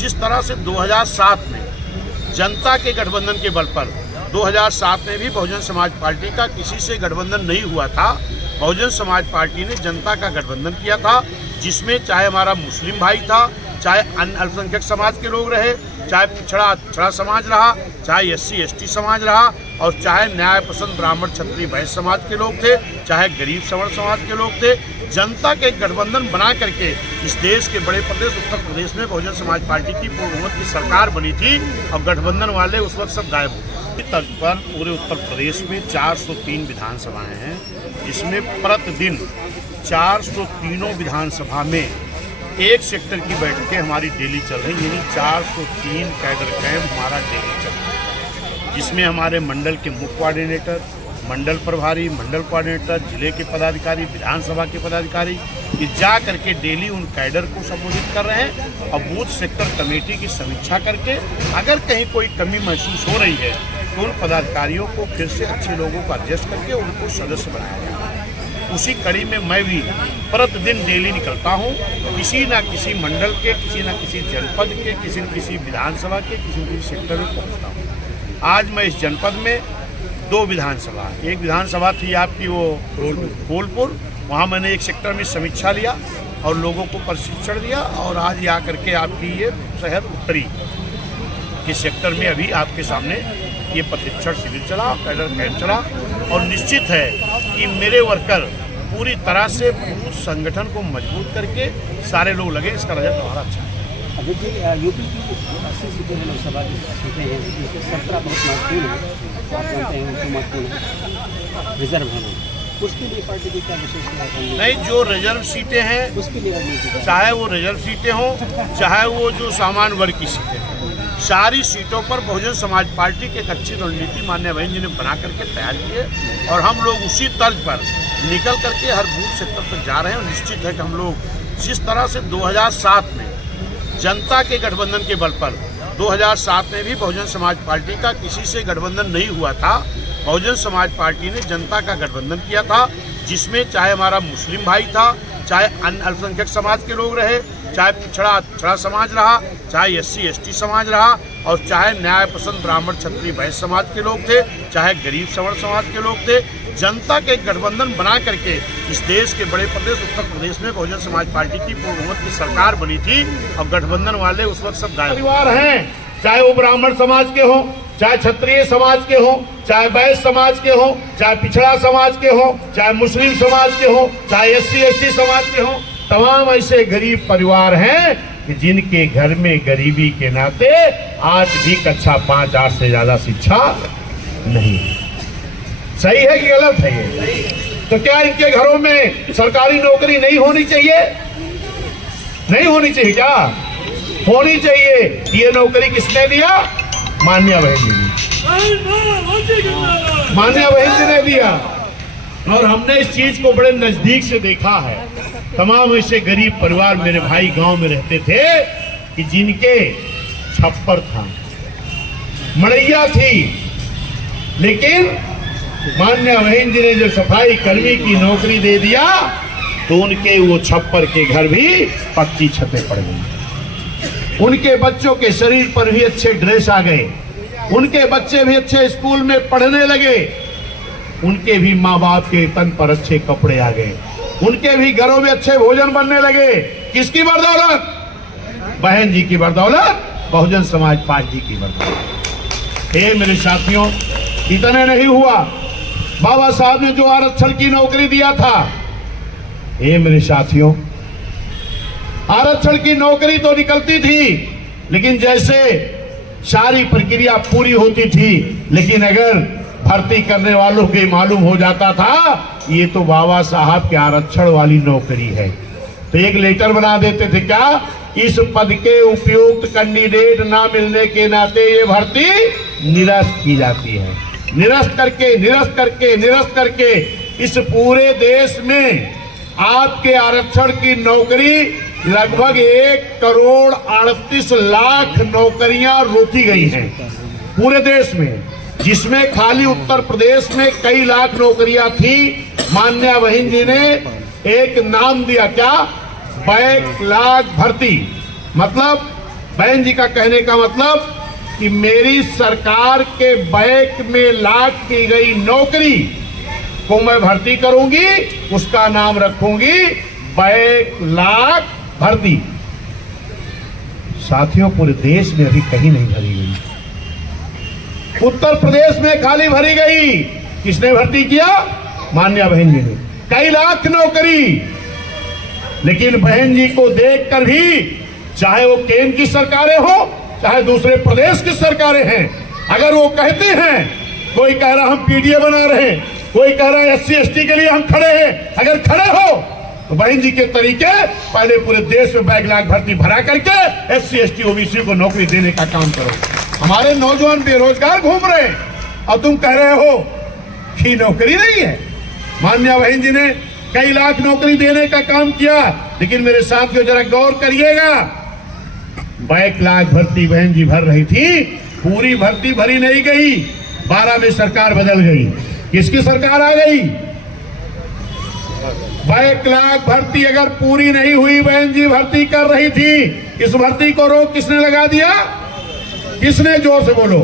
जिस तरह से 2007 में जनता के गठबंधन के बल पर 2007 में भी बहुजन समाज पार्टी का किसी से गठबंधन नहीं हुआ था। बहुजन समाज पार्टी ने जनता का गठबंधन किया था, जिसमें चाहे हमारा मुस्लिम भाई था, चाहे अन्य अल्पसंख्यक समाज के लोग रहे, चाहे पिछड़ा समाज रहा, चाहे SC ST समाज रहा, और चाहे न्याय पसंद ब्राह्मण क्षत्रिय वैश्य समाज के लोग थे, चाहे गरीब सवर्ण समाज के लोग थे। जनता के गठबंधन बना करके इस देश के बड़े प्रदेश उत्तर प्रदेश में बहुजन समाज पार्टी की पूर्ण बहुमत की सरकार बनी थी, और गठबंधन वाले उस वक्त सब गायब हो गए। तर्ज पर पूरे उत्तर प्रदेश में 403 विधानसभाएं हैं, जिसमें प्रतिदिन 403 विधानसभा में एक सेक्टर की बैठकें हमारी डेली चल रही, यानी 403 कैडर कैंप हमारा डेली चल रहा है, जिसमें हमारे मंडल के मुख्य कोऑर्डिनेटर, मंडल प्रभारी, मंडल कोऑर्डिनेटर, जिले के पदाधिकारी, विधानसभा के पदाधिकारी ये जा करके डेली उन कैडर को संबोधित कर रहे हैं, और बूथ सेक्टर कमेटी की समीक्षा करके अगर कहीं कोई कमी महसूस हो रही है तो उन पदाधिकारियों को फिर से अच्छे लोगों को एडजस्ट करके उनको सदस्य बनाया जाए। उसी कड़ी में मैं भी प्रतिदिन डेली निकलता हूँ, किसी न किसी मंडल के, किसी न किसी जनपद के, किसी न किसी विधानसभा के, किसी न किसी सेक्टर में पहुँचता हूँ। आज मैं इस जनपद में 2 विधानसभा, एक विधानसभा थी आपकी वो फूलपुर, वहाँ मैंने एक सेक्टर में समीक्षा लिया और लोगों को प्रशिक्षण दिया, और आज यहाँ करके आपकी ये शहर उत्तरी के सेक्टर में अभी आपके सामने ये प्रशिक्षण शिविर चला, कैडर कैंप चला, और निश्चित है कि मेरे वर्कर पूरी तरह से बूथ संगठन को मजबूत करके सारे लोग लगे, इसका रिजल्ट हमारा अच्छा है। अभी यूपी की 80 सीटें हैं, लोकसभा की सीटें हैं, जिसमें 17 बहुत महत्वपूर्ण है, आप जानते हैं उनको महत्वपूर्ण है, रिजर्व है, उसके लिए पार्टी की क्या विशेष नहीं, जो रिजर्व सीटें हैं उसके लिए चाहे वो रिजर्व सीटें हों, चाहे वो जो सामान्य वर्ग की सीटें हैं, सारी सीटों पर बहुजन समाज पार्टी की एक अच्छी रणनीति माननीय बहन जी ने बना करके तैयार की है, और हम लोग उसी तर्ज पर निकल करके हर बूथ सेक्टर तक जा रहे हैं। और निश्चित है कि हम लोग जिस तरह से 2007 में जनता के गठबंधन के बल पर 2007 में भी बहुजन समाज पार्टी का किसी से गठबंधन नहीं हुआ था। बहुजन समाज पार्टी ने जनता का गठबंधन किया था, जिसमें चाहे हमारा मुस्लिम भाई था, चाहे अन्य अल्पसंख्यक समाज के लोग रहे, चाहे पिछड़ा समाज रहा, चाहे SC ST समाज रहा, और चाहे न्याय पसंद ब्राह्मण क्षत्रिय वैश्य समाज के लोग थे, चाहे गरीब सवर्ण समाज के लोग थे। जनता के गठबंधन बना करके इस देश के बड़े प्रदेश उत्तर प्रदेश में बहुजन समाज पार्टी की पूर्ण बहुमत की सरकार बनी थी, और गठबंधन वाले उस वक्त सब गायब परिवार हैं, चाहे वो ब्राह्मण समाज के हों, चाहे क्षत्रिय समाज के हों, चाहे वैश्य समाज के हों, चाहे पिछड़ा समाज के हों, चाहे मुस्लिम समाज के हों, चाहे SC ST समाज के हों, तमाम ऐसे गरीब परिवार हैं कि जिनके घर में गरीबी के नाते आज भी कक्षा 5-8 से ज्यादा शिक्षा नहीं है। सही है कि गलत है ये? तो क्या इनके घरों में सरकारी नौकरी नहीं होनी चाहिए? नहीं होनी चाहिए क्या? होनी चाहिए। ये नौकरी किसने दिया? मान्या बहन जी ने, मान्या बहन जी ने दिया, और हमने इस चीज को बड़े नजदीक से देखा है। तमाम ऐसे गरीब परिवार मेरे भाई गांव में रहते थे कि जिनके छप्पर था, मड़ैया थी, लेकिन मान्या बहन जी ने जो सफाई कर्मी की नौकरी दे दिया तो उनके वो छप्पर के घर भी पक्की छतें पड़ गई। उनके बच्चों के शरीर पर भी अच्छे ड्रेस आ गए, उनके बच्चे भी अच्छे स्कूल में पढ़ने लगे, उनके भी माँ बाप के तन पर अच्छे कपड़े आ गए, उनके भी घरों में अच्छे भोजन बनने लगे। किसकी बदौलत? बहन जी की बदौलत, बहुजन समाज पार्टी की बदौलत। हे मेरे साथियों, इतने नहीं हुआ, बाबा साहब ने जो आरक्षण की नौकरी दिया था, हे मेरे साथियों, आरक्षण की नौकरी तो निकलती थी, लेकिन जैसे सारी प्रक्रिया पूरी होती थी, लेकिन अगर भर्ती करने वालों के मालूम हो जाता था ये तो बाबा साहब के आरक्षण वाली नौकरी है, तो एक लेटर बना देते थे, क्या इस पद के उपयुक्त कैंडिडेट ना मिलने के नाते ये भर्ती निरस्त की जाती है। निरस्त करके इस पूरे देश में आपके आरक्षण की नौकरी लगभग 1,38,00,000 नौकरियां रोकी गई हैं पूरे देश में, जिसमें खाली उत्तर प्रदेश में कई लाख नौकरियां थी। मान्या बहन जी ने एक नाम दिया, क्या? बैकलॉग भर्ती, मतलब बहन जी का कहने का मतलब कि मेरी सरकार के बैक में लाट की गई नौकरी को मैं भर्ती करूंगी, उसका नाम रखूंगी बैक लाट भर्ती। साथियों, पूरे देश में अभी कहीं नहीं भरी गई। उत्तर प्रदेश में खाली भरी गई। किसने भर्ती किया? मान्या बहन जी ने। कई लाख नौकरी। लेकिन बहन जी को देखकर भी, चाहे वो केंद्र की सरकारें हो, चाहे दूसरे प्रदेश की सरकारें हैं, अगर वो कहते हैं, कोई कह रहा हम पीडीए बना रहे हैं, कोई कह रहा है SC ST के लिए हम खड़े हैं, अगर खड़े हो तो बहन जी के तरीके पहले पूरे देश में बैकलॉग भर्ती भरा करके SC ST OBC को नौकरी देने का काम करो। हमारे नौजवान बेरोजगार घूम रहे हैं और तुम कह रहे हो कि नौकरी नहीं है। मान्या बहन जी ने कई लाख नौकरी देने का काम किया, लेकिन मेरे साथियों जरा गौर करिएगा, बैकलॉग भर्ती बहन जी भर रही थी, पूरी भर्ती भरी नहीं गई। 12 में सरकार बदल गई। किसकी सरकार आ गई? बैकलॉग भर्ती अगर पूरी नहीं हुई, बहन जी भर्ती कर रही थी, इस भर्ती को रोक किसने लगा दिया? किसने? जोर से बोलो।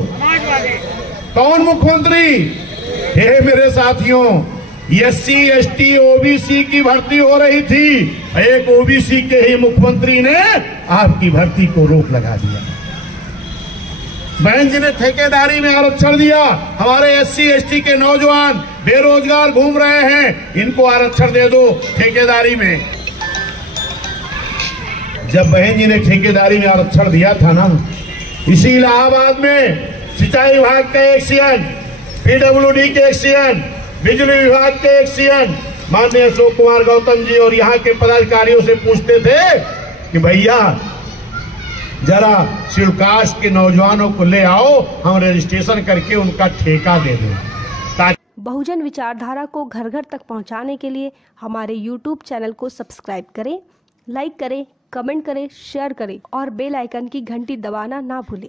कौन मुख्यमंत्री? हे मेरे साथियों, SC ST OBC की भर्ती हो रही थी, एक OBC के ही मुख्यमंत्री ने आपकी भर्ती को रोक लगा दिया। बहन जी ने ठेकेदारी में आरक्षण दिया। हमारे SC ST के नौजवान बेरोजगार घूम रहे हैं, इनको आरक्षण दे दो ठेकेदारी में। जब बहन जी ने ठेकेदारी में आरक्षण दिया था ना, इसी इलाहाबाद में सिंचाई विभाग के एक CN, PWD के एक CN, बिजली विभाग के एक CN माननीय अशोक कुमार गौतम जी और यहाँ के पदाधिकारियों से पूछते थे कि भैया जरा शेड्यूल कास्ट के नौजवानों को ले आओ, हम रजिस्ट्रेशन करके उनका ठेका दे दें। बहुजन विचारधारा को घर घर तक पहुंचाने के लिए हमारे YouTube चैनल को सब्सक्राइब करें, लाइक करें, कमेंट करें, शेयर करें और बेल आइकन की घंटी दबाना ना भूलें।